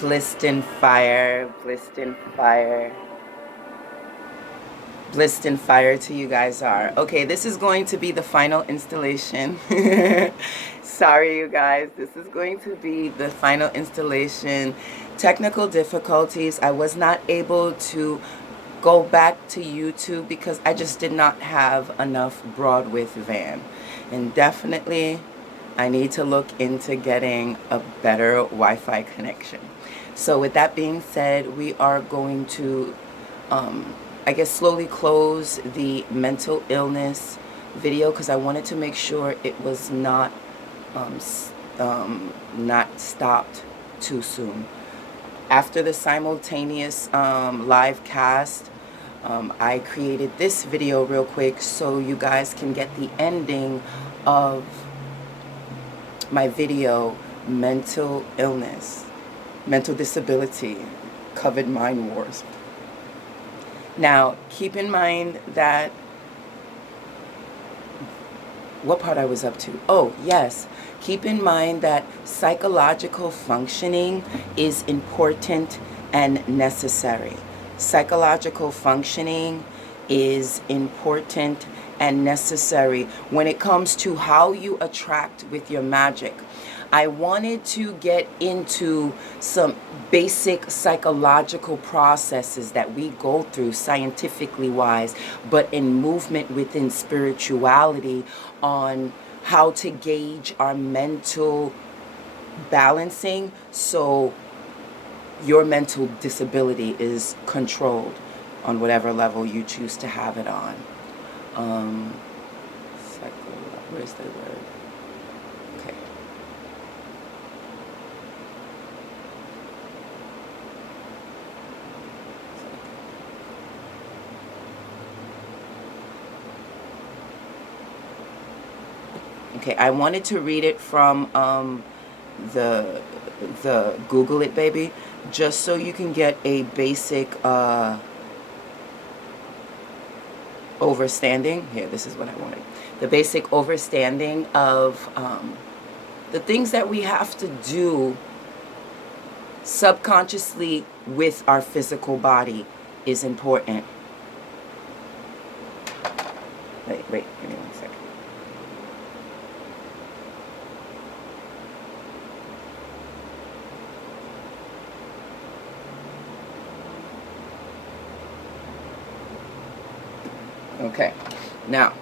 Bliston fire, Bliston fire, Bliston fire to you guys are. Okay, this is going to be the final installation. Sorry, you guys. This is going to be the final installation. Technical difficulties. I was not able to go back to YouTube because I just did not have enough broadwidth van. And definitely, I need to look into getting a better Wi-Fi connection. So with that being said, we are going to, I guess, slowly close the mental illness video because I wanted to make sure it was not not stopped too soon. After the simultaneous live cast, I created this video real quick so you guys can get the ending of my video, mental illness, mental disability, covered mind wars. Now, keep in mind that, what part I was up to? Oh, yes. Keep in mind that psychological functioning is important and necessary. Psychological functioning is important and necessary when it comes to how you attract with your magic. I wanted to get into some basic psychological processes that we go through scientifically wise, but in movement within spirituality, on how to gauge our mental balancing so your mental disability is controlled on whatever level you choose to have it on. Where's the word? Okay. Okay, I wanted to read it from the Google It Baby, just so you can get a basic overstanding. Here, this is what I wanted. The basic overstanding of the things that we have to do subconsciously with our physical body is important. Wait, give me 1 second. Okay, now,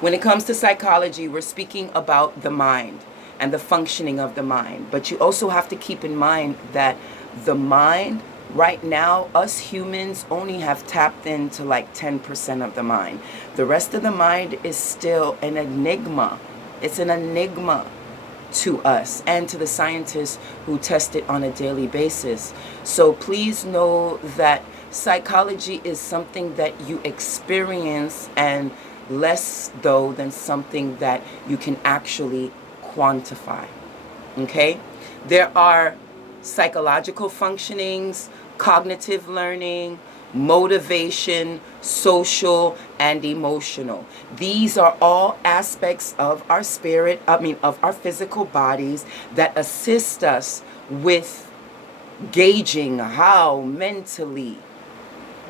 when it comes to psychology, we're speaking about the mind and the functioning of the mind. But you also have to keep in mind that the mind, right now, us humans only have tapped into like 10% of the mind. The rest of the mind is still an enigma. It's an enigma to us and to the scientists who test it on a daily basis. So please know that psychology is something that you experience, and less though than something that you can actually quantify. Okay? There are psychological functionings, cognitive learning, motivation, social, and emotional. These are all aspects of our spirit, of our physical bodies that assist us with gauging how mentally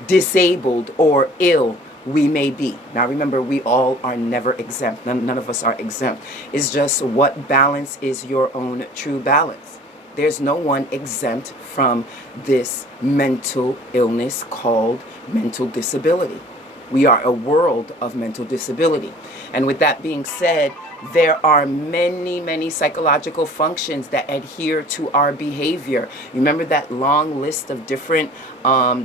disabled or ill we may be. Now remember, we all are never exempt. None of us are exempt. It's just what balance is your own true balance. There's no one exempt from this mental illness called mental disability. We are a world of mental disability. And with that being said, there are many, many psychological functions that adhere to our behavior. You remember that long list of different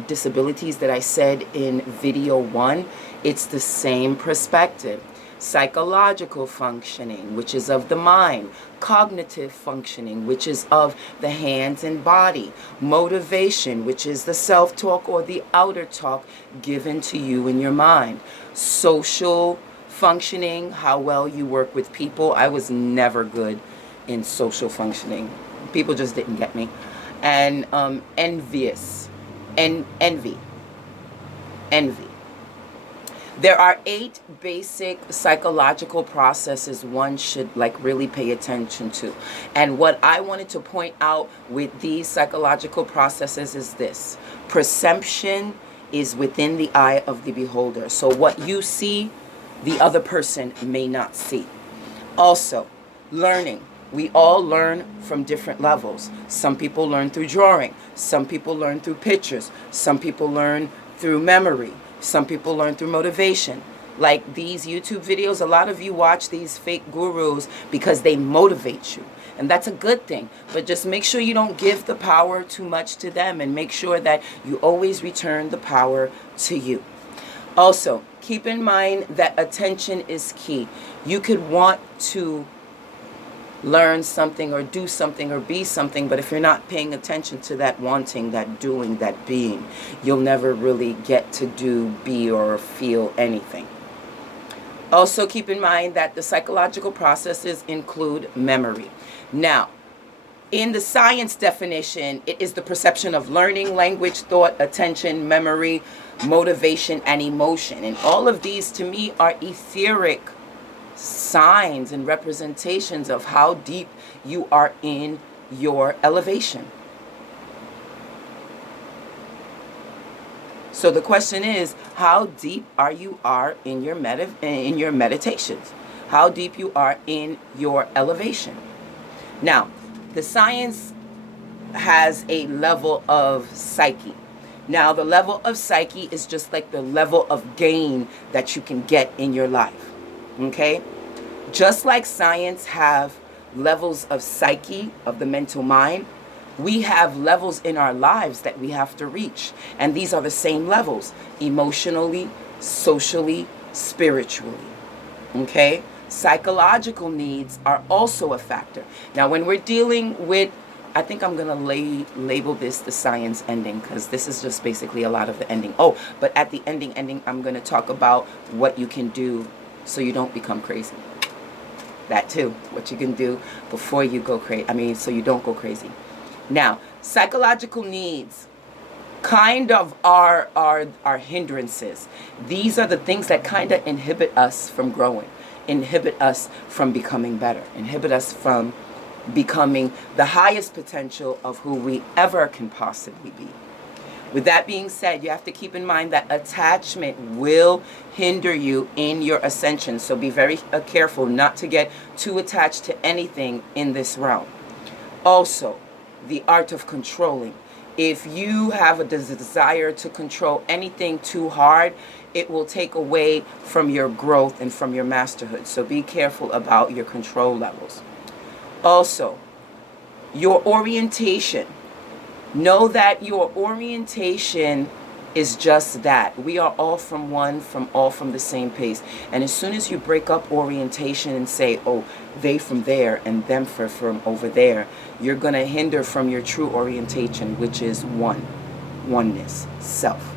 disabilities that I said in video 1? It's the same perspective. Psychological functioning, which is of the mind. Cognitive functioning, which is of the hands and body. Motivation, which is the self-talk or the outer talk given to you in your mind. Social functioning, how well you work with people. I was never good in social functioning. People just didn't get me. And envy. There are 8 basic psychological processes one should like really pay attention to. And what I wanted to point out with these psychological processes is this. Perception is within the eye of the beholder. So what you see, the other person may not see. Also, learning. We all learn from different levels. Some people learn through drawing. Some people learn through pictures. Some people learn through memory. Some people learn through motivation. Like these YouTube videos, a lot of you watch these fake gurus because they motivate you. And that's a good thing. But just make sure you don't give the power too much to them, and make sure that you always return the power to you. Also, keep in mind that attention is key. You could want to learn something or do something or be something, but if you're not paying attention to that wanting, that doing, that being, you'll never really get to do, be, or feel anything. Also keep in mind that the psychological processes include memory. Now, in the science definition, it is the perception of learning, language, thought, attention, memory, motivation, and emotion. And all of these to me are etheric signs and representations of how deep you are in your elevation. So the question is, how deep are you in your meditations? How deep you are in your elevation? Now, the science has a level of psyche. Now, the level of psyche is just like the level of gain that you can get in your life. Okay? Just like science have levels of psyche, of the mental mind, we have levels in our lives that we have to reach. And these are the same levels, emotionally, socially, spiritually. Okay? Psychological needs are also a factor. Now, when we're dealing with, I think I'm going to label this the science ending, because this is just basically a lot of the ending. Oh, but at the ending, I'm going to talk about what you can do so you don't become crazy. That too, what you can do before you go crazy. So you don't go crazy. Now, psychological needs kind of are hindrances. These are the things that kind of inhibit us from growing, inhibit us from becoming better, inhibit us from becoming the highest potential of who we ever can possibly be. With that being said, you have to keep in mind that attachment will hinder you in your ascension. So be very careful not to get too attached to anything in this realm. Also, the art of controlling. If you have a desire to control anything too hard, it will take away from your growth and from your masterhood. So be careful about your control levels. Also, your orientation. Know that your orientation is just that. We are all from the same place. And as soon as you break up orientation and say, oh, they from there and them from over there, you're going to hinder from your true orientation, which is oneness, self.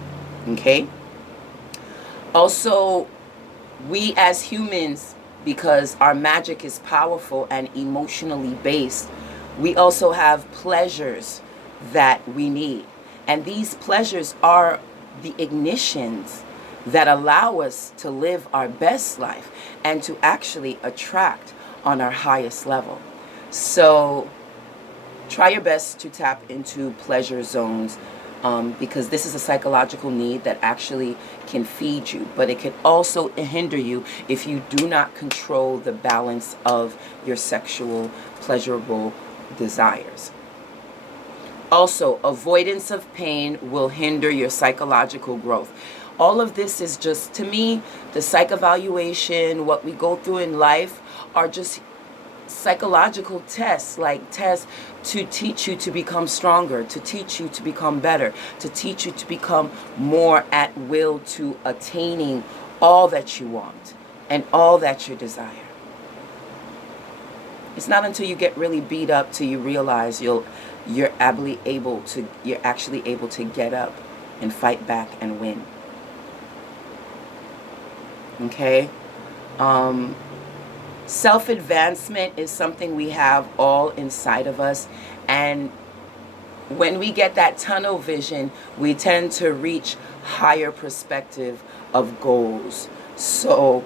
Okay? Also, we as humans, because our magic is powerful and emotionally based, we also have pleasures that we need. And these pleasures are the ignitions that allow us to live our best life and to actually attract on our highest level. So try your best to tap into pleasure zones, because this is a psychological need that actually can feed you, but it can also hinder you if you do not control the balance of your sexual pleasurable desires. Also, avoidance of pain will hinder your psychological growth. All of this is just, to me, the psych evaluation, what we go through in life are just psychological tests, like tests to teach you to become stronger, to teach you to become better, to teach you to become more at will to attaining all that you want and all that you desire. It's not until you get really beat up till you realize you're actually able to get up and fight back and win. Okay? Self-advancement is something we have all inside of us, and when we get that tunnel vision, we tend to reach higher perspective of goals. So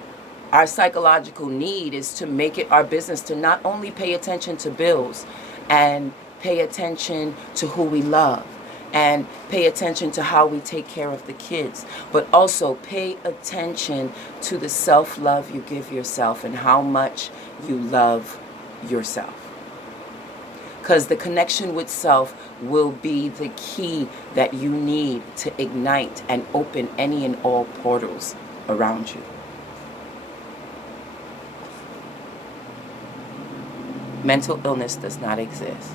our psychological need is to make it our business to not only pay attention to bills and pay attention to who we love and pay attention to how we take care of the kids, but also pay attention to the self-love you give yourself and how much you love yourself. Because the connection with self will be the key that you need to ignite and open any and all portals around you. Mental illness does not exist.